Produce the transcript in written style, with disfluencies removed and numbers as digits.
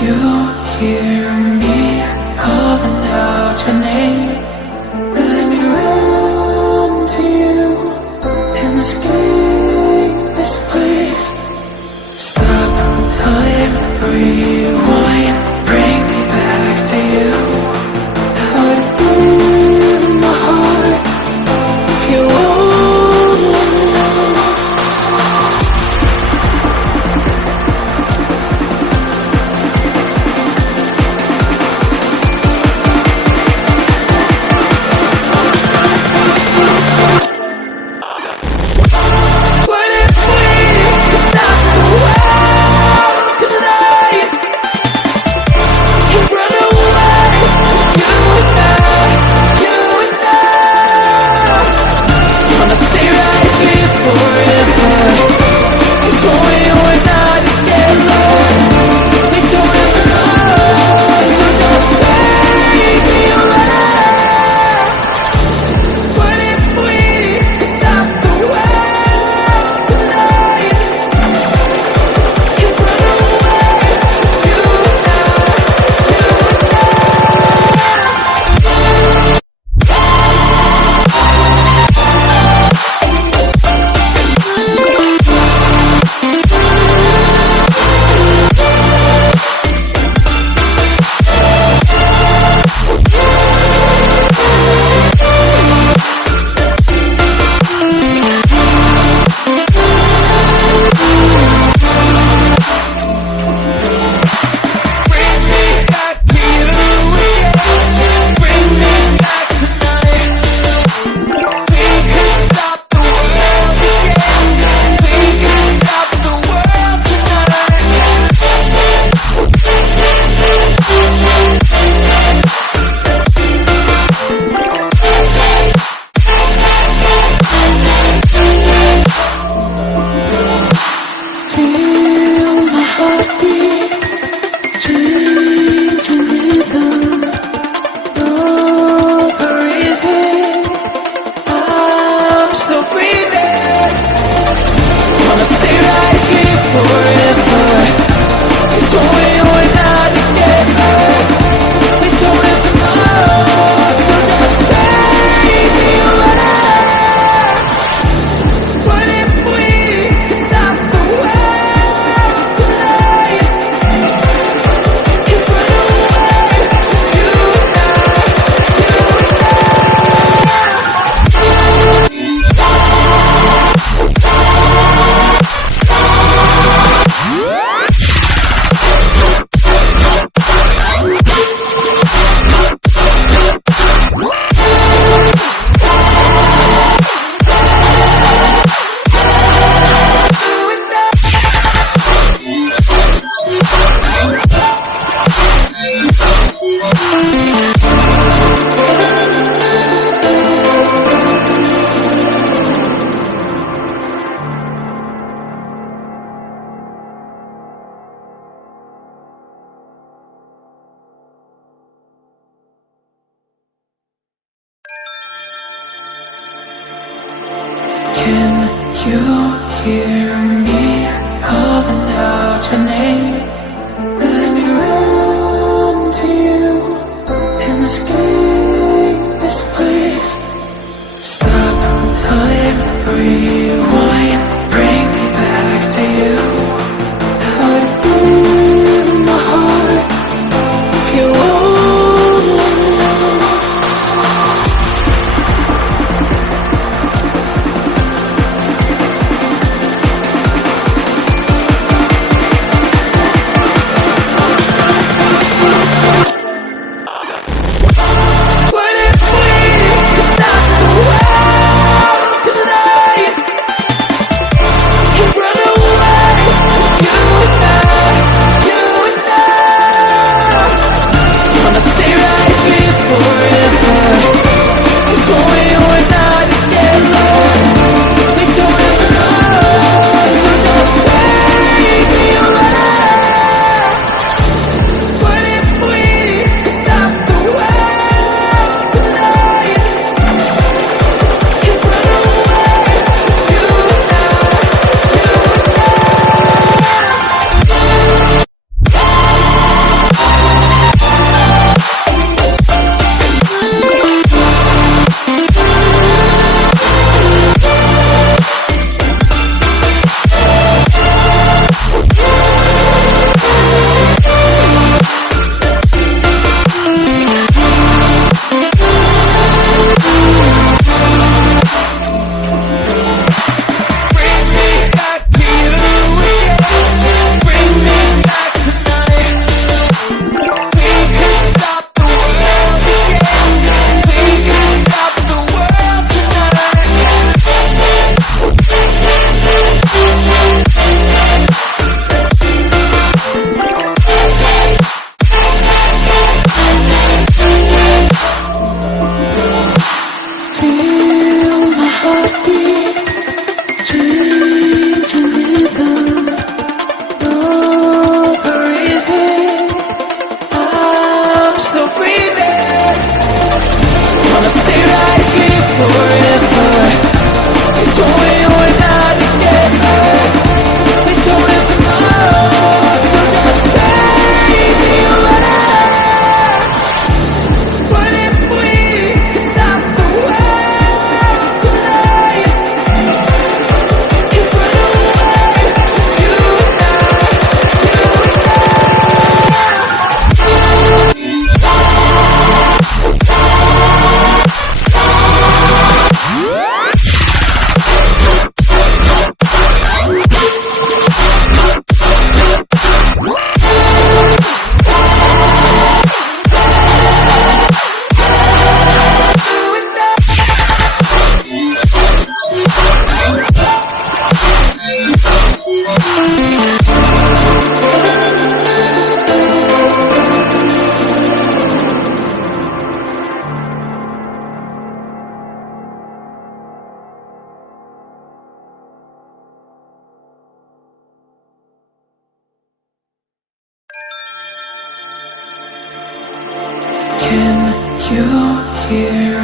you hear me calling out your name? Let me run to you and escape this place. Stop time, rewind, bring me back to you. How to give my heart if you won't let me know. What if we could stop the world tonight and run away, just you and I, you and I? Wanna stay right here forever, 'cause when we were not together, we don't have tomorrow, so just take me away. What if we could stop the world tonight and run away, just you and I, you and I? Bring me back to you again. Bring me back tonight. We could stop the world again. We could stop the world tonight. Feel my heartbeat, changing rhythm. Know the reason I'm still breathing. Wanna stay right here forever, 'cause when we were not together, we don't have tomorrow, so just take me away. What if we could stop the world tonight and run away, just you and I, you and I? Can you hear me calling out your name? Let me run to you and escape this place. Stop time, rewind, bring me back to you. How to give my heart if you won't let me know. Can you hear